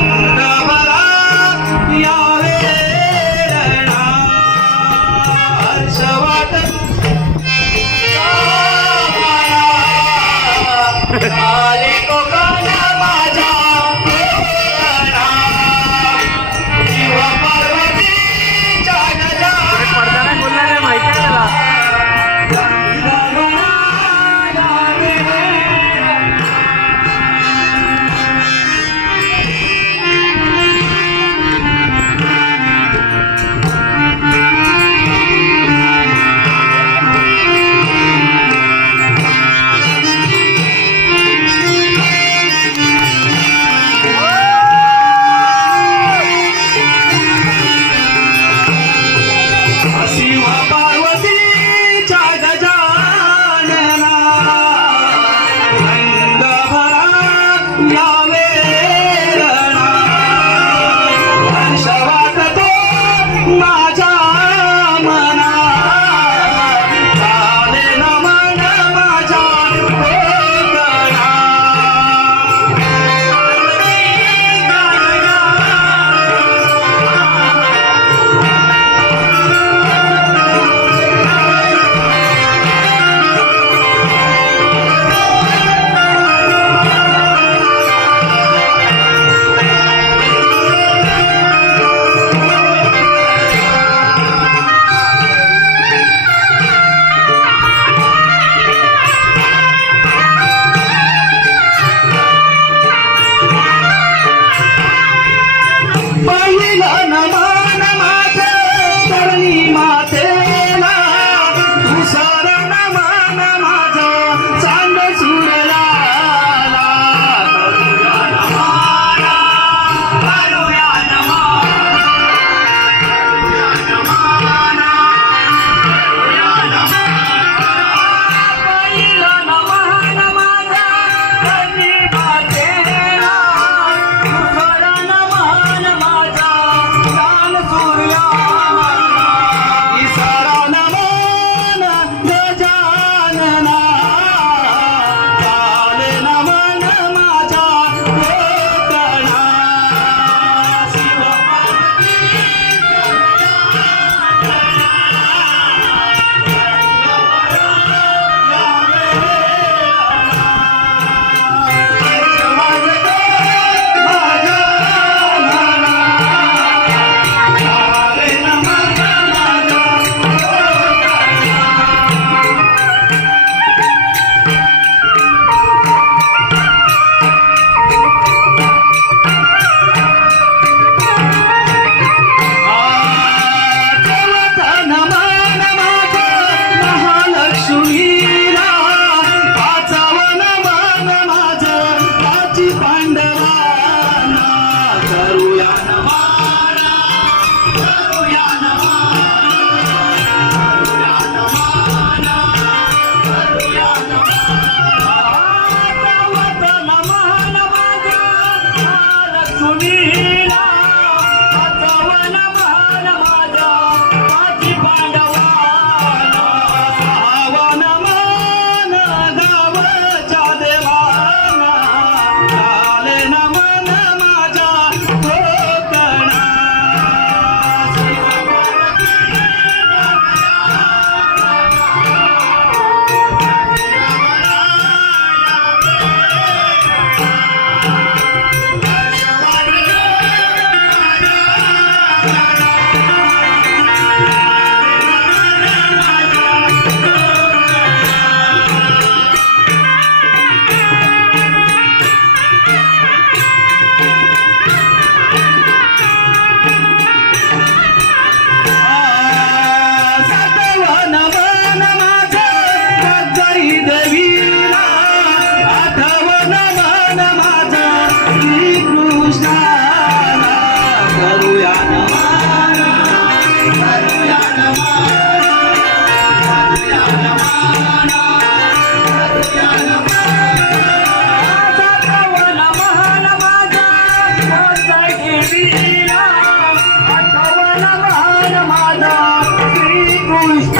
Thank you. No! guys, Rudy. na cruz.